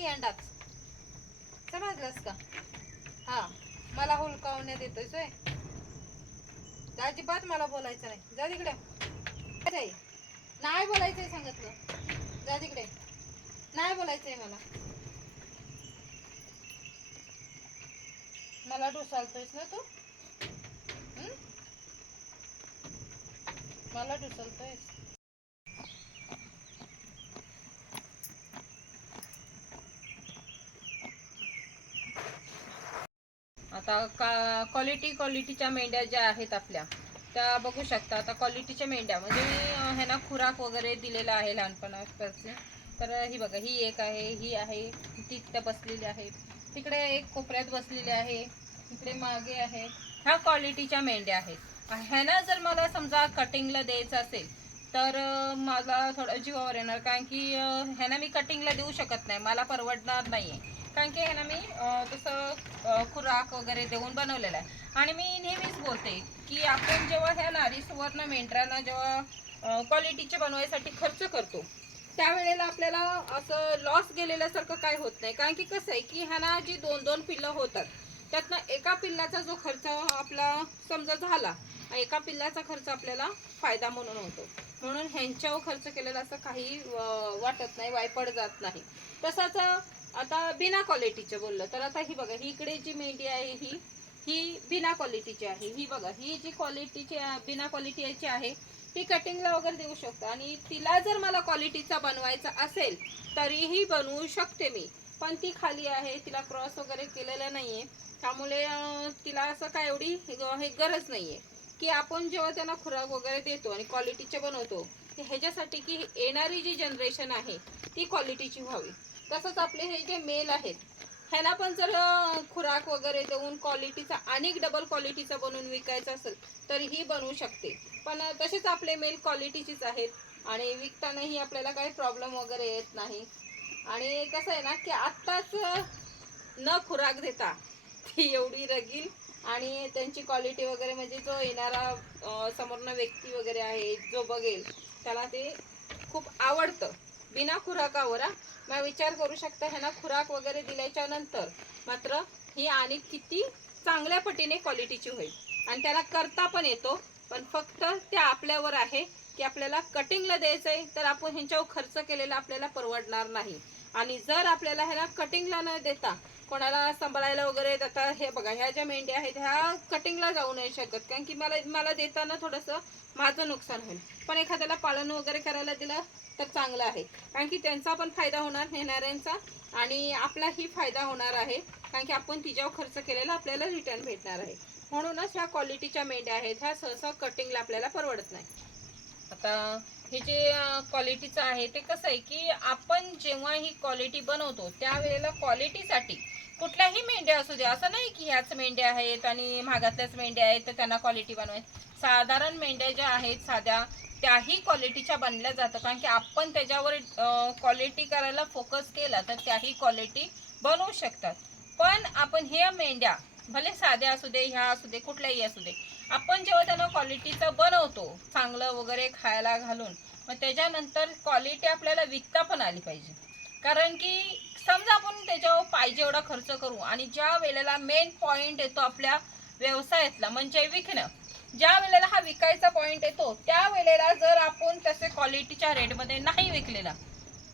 मी अंडाच, समजलंस का? हा, मला हुलकावण्यात देतोय सोय. अजिबात मला बोलायचं नाही, जा तिकडे. नाही बोलायचंय सांगितलं, जा तिकडे. नाही बोलायचंय मला. मला ढुसालतोयस ना तू? मला ढुसलतोयस. आता क्वालिटीच्या मेंढ्या ज्या आहेत आपल्या, त्या बघू शकता. आता क्वालिटीच्या मेंढ्या म्हणजे मी ह्यांना खुराक वगैरे दिलेला आहे लहानपणापासून. तर ही बघा, ही एक आहे, ही आहे, ती तिथं बसलेली आहे, तिकडे एक कोपऱ्यात बसलेली आहे, इकडे मागे आहे. ह्या क्वालिटीच्या मेंढ्या आहेत. ह्यांना जर मला समजा कटिंगला द्यायचं असेल तर मला थोडं जीवावर येणार, कारण की ह्यांना मी कटिंगला देऊ शकत नाही, मला परवडणार नाही आहे. कारण की ह्यांना मी तसं खुराक वगैरे देऊन बनवलेलं आहे. आणि मी नेहमीच बोलते की आपण जेव्हा ह्या नारी सुवर्ण मेंढरांना जेव्हा क्वालिटीचे बनवायसाठी खर्च करतो, त्यावेळेला आपल्याला असं लॉस गेलेल्यासारखं काय होत नाही. कारण की कसं आहे की ह्यांना जी 2-2 पिल्लं होतात, त्यातनं एका पिल्लाचा जो खर्च आपला समजा झाला, एका पिल्लाचा खर्च आपल्याला फायदा म्हणून होतो. म्हणून ह्यांच्यावर खर्च केलेला असं काही वाटत नाही, वायपड जात नाही. तसंच आता बिना क्वालिटीचं बोललं तर आता ही बघा, ही इकडे जी मेंढी आहे ही बिना क्वालिटीची आहे. ही बघा, ही जी क्वालिटीची बिना क्वालिटीची आहे ती कटिंगला वगैरे देऊ शकतो. आणि तिला जर मला क्वालिटीचा बनवायचा असेल तरीही बनवू शकते मी. पण ती खाली आहे, तिला क्रॉस वगैरे केलेलं नाहीये, त्यामुळे तिला असं काय एवढी हे गरज नाहीये की आपण जेव्हा त्यांना खुराक वगैरे देतो आणि क्वालिटीचे बनवतो, ह्याच्यासाठी की येणारी जी जनरेशन आहे ती क्वालिटीची व्हावी. तसंच आपले हे जे मेल आहेत, ह्याला पण जर खुराक वगैरे देऊन क्वालिटीचा आणि डबल क्वालिटीचा बनवून विकायचा असेल तरीही बनवू शकते. पण तसेच आपले मेल क्वालिटीचीच आहेत आणि विकतानाही आपल्याला काही प्रॉब्लेम वगैरे येत नाही. आणि कसं आहे ना की आत्ताच न खुराक देता ती एवढी रगील आणि त्यांची क्वालिटी वगैरे म्हणजे जो येणारा समोरनं व्यक्ती वगैरे आहे जो बघेल त्याला ते खूप आवडतं. बिना खुराकावर मग विचार करू शकता, ह्यांना खुराक वगैरे दिल्याच्या नंतर मात्र ही आणि किती चांगल्या पटीने क्वालिटीची होईल. आणि त्याला करता पण येतो, पण फक्त ते आपल्यावर आहे की आपल्याला कटिंगला द्यायचंय तर आपण ह्यांच्यावर खर्च केलेला आपल्याला परवडणार नाही. आणि जर आपल्याला ह्याला कटिंगला न देता कोणाला सांभाळायला वगैरे जाता, हे बघा ह्या ज्या मेंढ्या आहेत ह्या कटिंगला जाऊ नाही शकत, कारण की मला देताना थोडंसं माझं नुकसान होईल. पण एखाद्याला पालन वगैरे करायला दिलं तर चांगलं आहे, कारण की त्यांचा पण फायदा होणार नेणाऱ्यांचा आणि आपलाही फायदा होणार आहे, कारण की आपण तिच्यावर खर्च केलेला आपल्याला रिटर्न भेटणार आहे. म्हणूनच ह्या क्वालिटीच्या मेंढ्या आहेत ह्या सहसा कटिंगला आपल्याला परवडत नाही. आता हे जे क्वालिटीचं आहे ते कसं आहे की आपण जेव्हा ही क्वालिटी बनवतो त्यावेळेला क्वालिटीसाठी कुठल्याही मेंढ्या असू द्या, असं नाही की ह्याच मेंढ्या आहेत आणि महागातल्याच मेंढ्या आहेत तर त्यांना क्वालिटी बनवायची. साधारण मेंढ्या ज्या आहेत साध्या त्याही क्वालिटीच्या बनल्या जातात, कारण की आपण त्याच्यावर क्वालिटी करायला फोकस केला तर त्याही क्वालिटी बनवू शकतात. पण आपण ह्या मेंढ्या भले साध्या असू दे, ह्या असू दे, कुठल्याही असू दे, आपण जेव्हा त्यांना क्वालिटीचं बनवतो चांगलं वगैरे खायला घालून, मग त्याच्यानंतर क्वालिटी आपल्याला विकता पण आली पाहिजे. कारण की समजा आपण त्याच्यावर पाहिजे एवढा खर्च करू आणि ज्या वेळेला मेन पॉईंट येतो आपल्या व्यवसायातला म्हणजे विकणं, ज्या वेळेला हा विकायचा पॉईंट येतो त्या वेळेला जर आपण तसे क्वालिटीच्या रेटमध्ये नाही विकलेला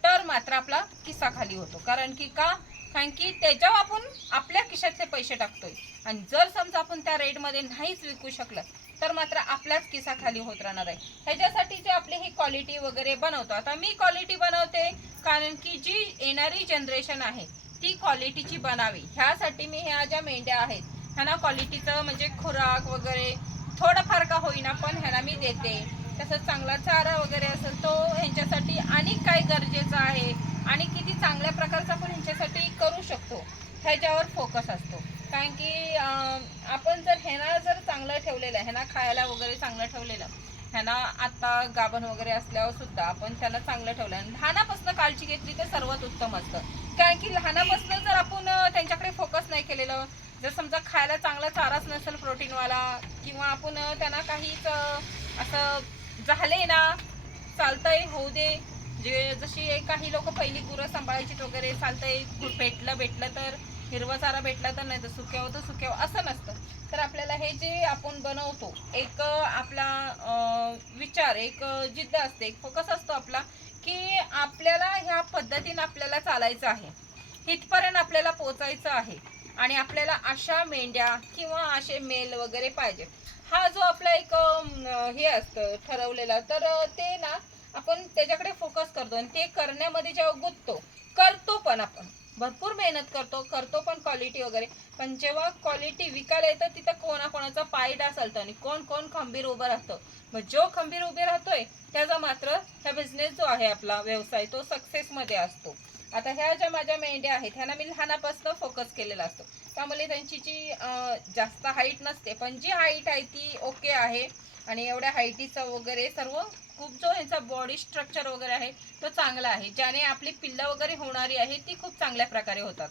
तर मात्र आपला किस्सा खाली होतो. कारण की त्याच्यावर आपण आपल्या खिशातले पैसे टाकतोय आणि जर समजा आपण त्या रेटमध्ये नाहीच विकू शकलं तर मात्र आपलाच किस्सा खाली होत राहणार आहे. ह्याच्यासाठी जे आपली ही क्वालिटी वगैरे बनवतो, आता मी क्वालिटी बनवते कारण की जी येणारी जनरेशन आहे ती क्वालिटीची बनावी, ह्यासाठी मी ह्या ज्या मेंढ्या आहेत ह्यांना क्वालिटीचं म्हणजे खुराक वगैरे थोडंफार का होईना पण ह्यांना मी देते. तसंच चांगला चारा वगैरे असेल तो ह्यांच्यासाठी आणि काय गरजेचं आहे आणि किती चांगल्या प्रकारचा आपण ह्यांच्यासाठी करू शकतो ह्याच्यावर फोकस असतो. कारण की आपण जर ह्यांना जर चांगलं ठेवलेलं, ह्यांना खायला वगैरे चांगलं ठेवलेलं, ह्यांना आता गाभण वगैरे असल्यावर सुद्धा आपण त्यांना चांगलं ठेवलं आणि लहानापासून काळजी घेतली तर सर्वात उत्तम असतं. कारण की लहानापासून जर आपण त्यांच्याकडे फोकस नाही केलेलं, जर समजा खायला चांगला चाराच नसेल प्रोटीनवाला किंवा आपण त्यांना काहीच असं झाले ना चालतंय होऊ दे जे जशी काही लोक पहिली गुरं सांभाळायची वगैरे, चालतंय भेटलं तर हिरवा चारा भेटला तर, नाही तर सुक्यावं तर सुक्यावं, असं नसतं. तर आपल्याला हे जे आपण बनवतो, एक आपला विचार, एक जिद्द असते, एक फोकस असतो आपला, की आपल्याला ह्या पद्धतीने आपल्याला चालायचं आहे, इथपर्यंत आपल्याला पोचायचं आहे आणि आपल्याला अशा मेंढ्या किंवा असे मेल वगैरे पाहिजे. हा जो आपला एक हे असतं ठरवलेला, तर ते ना आपण त्याच्याकडे फोकस करतो आणि ते करण्यामध्ये जेव्हा गुंततो, करतो पण आपण भरपूर मेहनत करतो पण क्वालिटी वगैरे, पण जेव्हा क्वालिटी विकायला येतं तिथं कोणाकोणाचा पायडा चालतो आणि कोण कोण खंबीर उभं राहतं. मग जो खंबीर उभे राहतोय त्याचा मात्र हा बिझनेस जो आहे आपला व्यवसाय तो सक्सेसमध्ये असतो. आता ह्या ज्या माझ्या मेंढ्या आहेत ह्यांना मी लहानापासून फोकस केलेला असतो, त्यामुळे त्यांची जी जास्त हाईट नसते, पण जी हाईट आहे ती ओके आहे. आणि एवढ्या हाईटीचं वगैरे सर्व खूप जो ह्याचा बॉडी स्ट्रक्चर वगैरे आहे तो चांगला आहे, ज्याने आपली पिल्लं वगैरे होणारी आहे ती खूप चांगल्या प्रकारे होतात.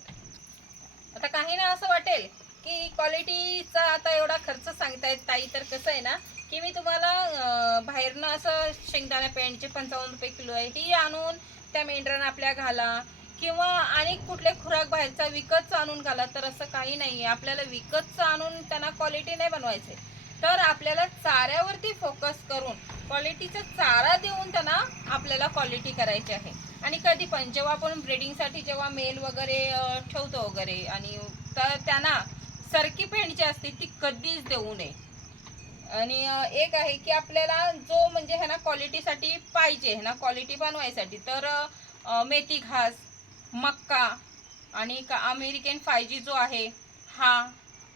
आता काही ना असं वाटेल की क्वालिटीचा आता एवढा खर्च सांगतायत ताई, तर कसं आहे ना की मी तुम्हाला बाहेरनं असं शेंगदाणा पेंडचे 55 रुपये किलो आहे ही आणून त्या मेंढरांना आपल्या घाला, किंवा आणि कुठले खुराक बाहेरचा विकतच आणून घाला, तर असं काही नाही आहे. आपल्याला विकतच आणून त्यांना क्वालिटी नाही बनवायचे, तर आपल्याला चाऱ्यावरती फोकस करून क्वालिटीचा चारा देऊन त्यांना आपल्याला क्वालिटी करायची आहे. आणि कधी पण जेव्हा आपण ब्रीडिंगसाठी जेव्हा मेल वगैरे ठेवतो वगैरे, आणि तर त्यांना सरकी पेंडची असते ती कधीच देऊ नये. आणि एक आहे की आपल्याला जो म्हणजे ह्यांना क्वालिटीसाठी पाहिजे, ह्यांना क्वालिटी बनवायसाठी, तर मेथी घास, मक्का आणि अमेरिकन 5G जो आहे हा,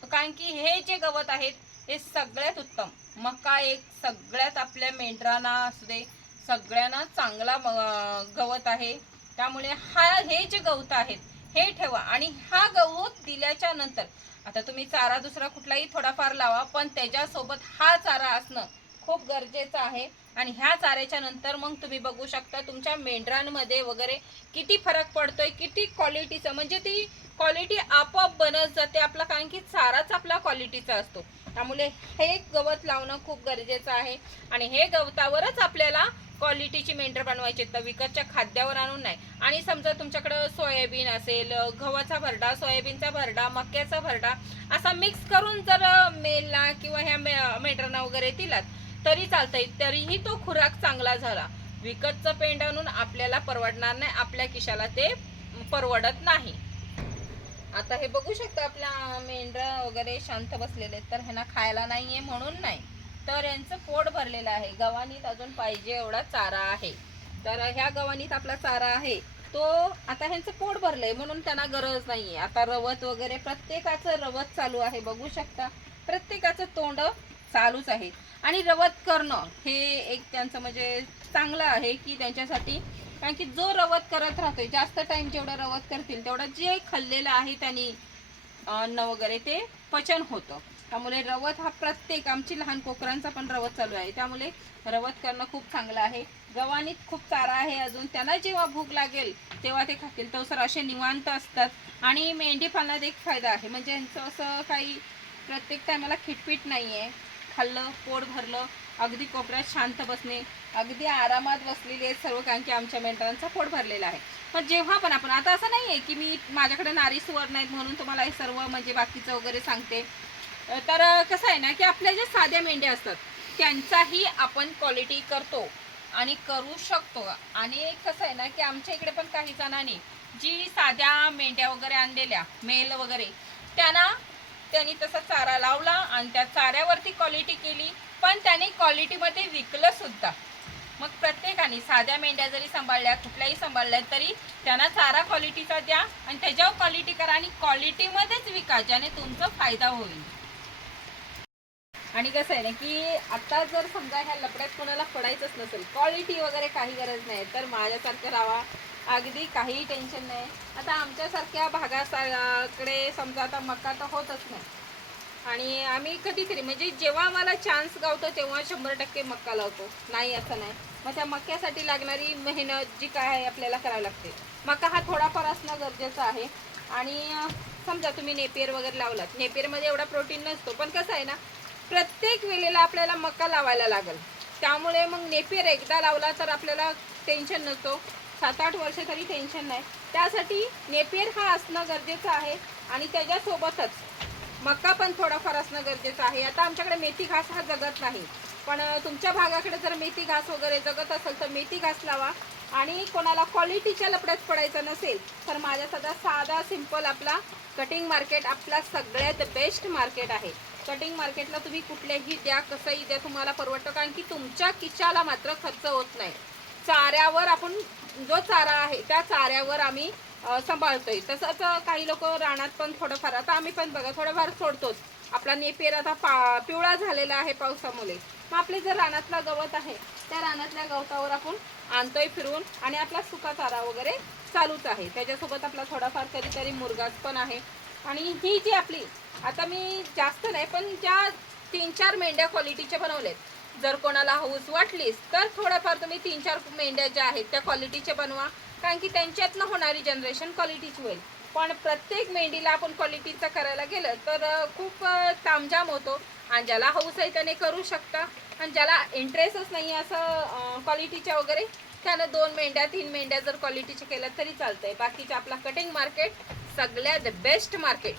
कारण की हे जे गवत आहेत हे सगळ्यात उत्तम. मक्का एक सगळ्यात आपल्या मेंढरांना असू दे सगळ्यांना चांगला गवत आहे, त्यामुळे हे जे गवत आहेत हे ठेवा. आणि हा गवत दिल्याच्या नंतर आता तुम्ही चारा दुसरा कुठलाही थोडाफार लावा, पण त्याच्यासोबत हा चारा असणं खूप गरजेचं आहे. आणि ह्या चाऱ्याच्या नंतर मग तुम्ही बघू शकता तुमच्या मेंढरांमध्ये वगैरे किती फरक पडतोय, किती क्वालिटीचं, म्हणजे ती क्वालिटी आपोआप बनत जाते आपला, कारण की चाराच आपला क्वालिटीचा असतो. त्यामुळे हे गवत लावणं खूप गरजेचं आहे. आणि हे गवतावरच आपल्याला क्वालिटीची मेंढर बनवायची, तर विकतच्या खाद्यावर आणून नाही. आणि समजा तुमच्याकडं सोयाबीन असेल, गव्हाचा भरडा, सोयाबीनचा भरडा, मक्याचा भरडा असा मिक्स करून जर मेलला किंवा ह्या मेंढरांना वगैरे दिलात तरी चालतंय, तरीही तो खुराक चांगला झाला. विकतचं पेंड आणून आपल्याला परवडणार नाही, आपल्या खिशाला ते परवडत नाही. आता हे बघू शकता आपल्या मेंढरा वगैरे शांत बसलेले, तर ह्यांना खायला नाहीये म्हणून नाही, तर यांचं पोट भरलेलं आहे. गव्हाणीत अजून पाहिजे एवढा चारा आहे, तर ह्या गव्हाणीत आपला चारा आहे तो आता ह्यांचं पोट भरलंय म्हणून त्यांना गरज नाहीये. आता रवत वगैरे प्रत्येकाचं रवत चालू आहे, बघू शकता प्रत्येकाचं तोंड चालूच आहे. आणि रवत करणं हे एक त्यांचं म्हणजे चांगलं आहे की त्यांच्यासाठी, कारण की जो रवत करत राहतोय जास्त टाइम जेवढं रवत करतील तेवढं जे खाल्लेलं आहे त्यांनी अन्न वगैरे ते पचन होतं. त्यामुळे रवत हा प्रत्येक आमची लहान कोकरांचा पण रवत चालू आहे, त्यामुळे रवत करणं खूप चांगलं आहे. गव्हाणीत खूप चारा आहे अजून, त्यांना जेव्हा भूक लागेल तेव्हा ते खातील, तर सर असे निवांत असतात. आणि मेंढी पालनात एक फायदा आहे, म्हणजे यांचं असं काही प्रत्येक टायमाला खिटपीट नाही आहे. खाल्लं पोट भरलं अगदी कोपऱ्यात शांत बसणे, अगदी आरामात बसलेले आहेत सर्व, कारण की आमच्या मेंढरांचा पोट भरलेला आहे. पण जेव्हा पण आपण आता असं नाही आहे की मी माझ्याकडे नारी सुवर्ण नाहीत म्हणून तुम्हाला हे सर्व म्हणजे बाकीचं वगैरे सांगते, तर कसं आहे ना की आपल्या ज्या साध्या मेंढ्या असतात त्यांचाही आपण क्वालिटी करतो आणि करू शकतो. आणि कसं आहे ना की आमच्या इकडे पण काही जणांनी जी साध्या मेंढ्या वगैरे आणलेल्या मेल वगैरे त्यांनी तसा चारा लावला आणि त्या चाऱ्यावरती क्वालिटी केली, पण त्यांनी क्वालिटीमध्ये विकलं सुद्धा. मग प्रत्येकाने साध्या मेंढ्या जरी सांभाळल्या कुठल्याही सांभाळल्या तरी त्यांना चारा क्वालिटीचा द्या आणि त्याच्यावर क्वालिटी करा आणि क्वालिटीमध्येच विका, ज्याने तुमचा फायदा होईल. आणि कसं आहे ना की आता जर समजा ह्या लपड्यात कोणाला पडायचंच नसेल, क्वालिटी वगैरे काही गरज नाही, तर माझ्यासारखं राहा, अगदी काही टेन्शन नाही. आता आमच्यासारख्या भागाकडे समजा आता मका तर होतच नाही, आणि आम्ही कधीतरी म्हणजे जेव्हा आम्हाला चान्स गावतो तेव्हा 100% मक्का लावतो, नाही असं नाही. मग त्या मक्यासाठी लागणारी मेहनत जी काय आहे आपल्याला करावी लागते. मका हा थोडाफार असणं गरजेचं आहे. आणि समजा तुम्ही नेपियर वगैरे लावलात, नेपियरमध्ये एवढा प्रोटीन नसतो, पण कसं आहे ना प्रत्येक वेळेला आपल्याला मका लावायला लागेल, त्यामुळे मग नेपियर एकदा लावला तर आपल्याला टेन्शन नसतो, 7-8 वर्ष तरी टेन्शन नाही. त्यासाठी नेपियर हा असणं गरजेचं आहे आणि त्याच्यासोबतच मका पण थोडाफार असणं गरजेचं आहे. आता आमच्याकडे मेथी घास हा जगत नाही, पण तुमच्या भागाकडे जर मेथी घास वगैरे जगत असेल तर मेथी घास लावा. आणि कोणाला क्वालिटीच्या लपड्यात पडायचं नसेल तर माझ्या साधा सिंपल आपला कटिंग मार्केट आपला सगळ्यात बेस्ट मार्केट आहे. कटिंग मार्केटला तुम्ही कुठलेही द्या, कसंही द्या, तुम्हाला परवडतं, कारण की तुमच्या खिशाला मात्र खर्च होत नाही. चाऱ्यावर आपण जो चारा आहे त्या चाऱ्यावर आम्ही सांभाळतोय. तसंच काही लोक रानात पण थोडंफार, आता आम्ही पण बघा थोडंफार सोडतोच. आपला नेपियर आता पिवळा झालेला आहे पावसामुळे, मग आपले जर रानातला गवत आहे त्या रानातल्या गवतावर आपण आणतोय फिरवून आणि आपला सुका चारा वगैरे चालूच आहे. त्याच्यासोबत आपला थोडाफार कधीतरी मुरगास पण आहे. आणि ही जी आपली, आता मी जास्त नाही पण ज्या 3-4 मेंढ्या क्वालिटीच्या बनवलेत, जर कोणाला हौस वाटलीस तर थोडंफार तुम्ही 3-4 मेंढ्या ज्या आहेत त्या क्वालिटीच्या बनवा, कारण की त्यांच्यातनं होणारी जनरेशन क्वालिटीची होईल. पण प्रत्येक मेंढीला आपण क्वालिटीचं करायला गेलं तर खूप तामझाम होतो. आणि ज्याला हौस आहे त्याने करू शकता, आणि ज्याला इंटरेस्टच नाही असं क्वालिटीच्या वगैरे, त्यानं 2 मेंढ्या 3 मेंढ्या जर क्वालिटीच्या केल्या तरी चालतंय. बाकीचं आपला कटिंग मार्केट सगळ्यात बेस्ट मार्केट.